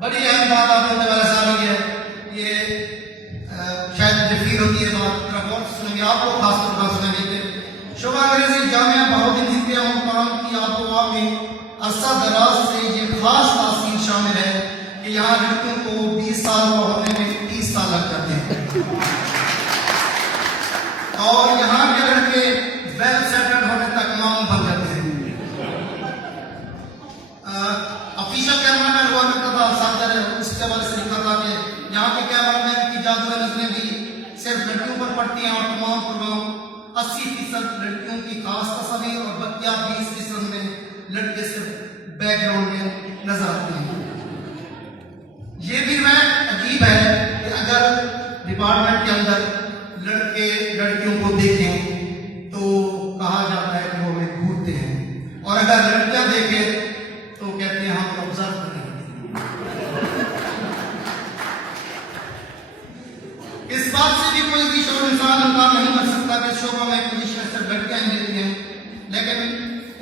बड़ी अहम बात आप बोलने वाला साहब ये शायद मुझे फील होती है बात तरफ और सुनेंगे आपको खासतौर पर सुनेंगे। शोभा अंग्रेजी जामिया बहाउद्दीन ज़िंदगी मुकर्रम की आबोहवा में अरसा दराज से ये खास तासीर शामिल है कि यहाँ लड़कियों को 20 साल होने में 30 साल लग जाते हैं और यहाँ के लड़के वेल सेटल्ड होने तक मामूल बन जाते हैं। ऑफिशियल कैमरामैन हुआ करता था सादर उसके हवाले से लिखा था कि यहाँ के कैमरामैन की जादू नजरें भी सिर्फ लड़कियों पर पड़ती हैं और तमाम प्रोग्राम 80% लड़कियों की खास तस्वीर और बच्चा 20% में लड़के सिर्फ बैकग्राउंड में नजर आते हैं। ये भी मैं अजीब है कि अगर डिपार्टमेंट के अंदर लड़के लड़कियों को देखें तो कहा जाता है कि वो हमें घूरते हैं और अगर लड़कियां देखें तो कहते हैं हम ऑब्जर्व करेंगे। इस बात से भी कोई भी शोर इंसान इनकार नहीं कर सकता कि शोबा में पोजीशन सिर्फ लड़कियां ही लेती हैं, लेकिन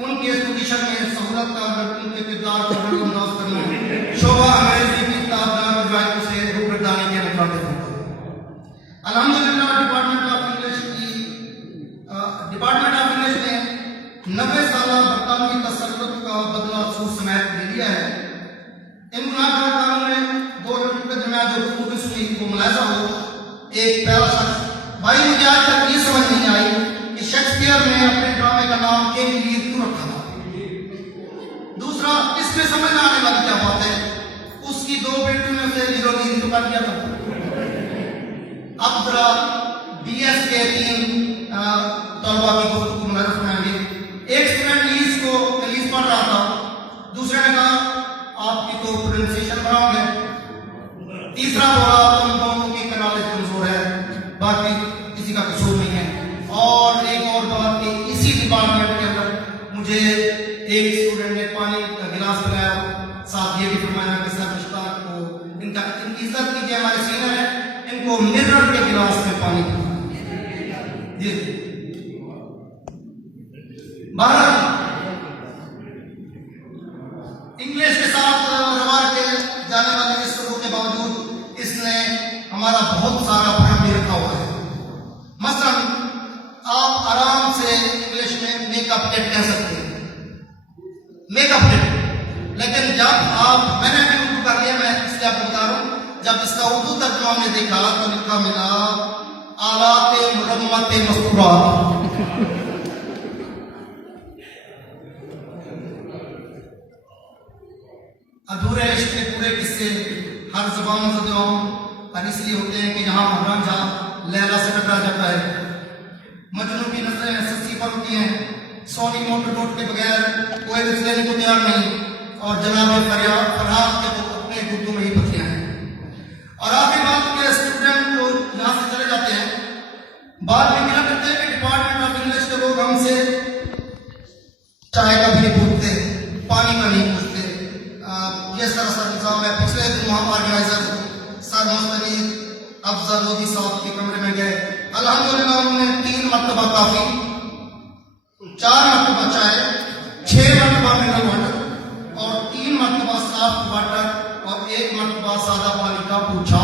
उनके पोजीशन में सहूलत का लड़कियों के किरदार को नजरअंदाज करना शोबा अंग्रेजी की ताबदार रवायतों से रूबरदानी के मुताबिक होता है। अल्हम्दुलिल्लाह डिपार्टमेंट ऑफ इंग्लिश ने 90 साल बरतानवी तसल्लुत का बदला सूर समात ले लिया है। इन मुनाफा कानून में दो लड़कों के दरमियान जो खूबी सुनी को मुलाजा हो, एक पहला शख्स भाई मुझे आज तक ये समझ नहीं आई कि शेक्सपियर ने अपने ड्रामे का नाम किंग लीयर क्यों रखा था। दूसरा, इसमें समझ में आने वाली क्या बात है, उसकी दो बेटियों में से लीरो लीर तो कर दिया था। अब जरा BS के 3 तलबा की गुफ्तगू मुलाजा सुनाएंगे। एक स्टूडेंट लीज पढ़ रहा था, दूसरे ने कहा आपकी तो प्रोनाउंसिएशन खराब है, तीसरा बोला तुम दोनों की कनाले कमजोर है, बाकी किसी का कसूर नहीं है। और एक और बात कि इसी डिपार्टमेंट के अंदर मुझे एक स्टूडेंट ने पानी का गिलास पिलाया, साथ ये भी फरमाया कि सर मुश्ताक को इनकी इज्जत कीजिए, हमारे सीनियर है, इनको मिनरल के गिलास में पानी पिलाया। इंग्लिश के साथ रवा के जाने वाले इस सबूत के बावजूद इसने हमारा बहुत सारा भ्रम भी रखा हुआ है। मसलन आप आराम से इंग्लिश में मेकअप किट कह सकते हैं, मेकअप किट, लेकिन जब आप मैंने भी उर्दू कर लिया, मैं इसलिए आपको बता रहा हूं, जब इसका उर्दू तर्जुमा हमने देखा तो लिखा मिला आलाते मुरम्मते मस्तूरात। अधूरे इश्क के पूरे किस्से हर ज़बान में और इसलिए होते हैं कि यहाँ रांझा लैला से टकरा जाता है, मजनू की नजरें सस्ती पर होती हैं, सोनी मोटर बोट के बगैर कोई रिश्ते लेने को तैयार नहीं, और जनाब फरहाद के तो अपने गुद्दू में ही पतियां हैं। और आपके बात के स्टूडेंट को यहाँ से चले जाते हैं, बाद में मिला करते हैं कि डिपार्टमेंट ऑफ इंग्लिश के लोग हमसे चाय का भी नहीं पूछते, पानी का नहीं पूछते। ये सरासर निजाम है। पिछले दिन वहाँ ऑर्गेनाइजर सर मुस्तनीद अफजल लोधी साहब के कमरे में गए, अल्हम्दुलिल्लाह उन्होंने 3 मरतबा काफी, 4 मरतबा चाय, 6 मरतबा मिनरल वाटर और 3 मरतबा साफ वाटर और 1 मरतबा सादा पानी का पूछा।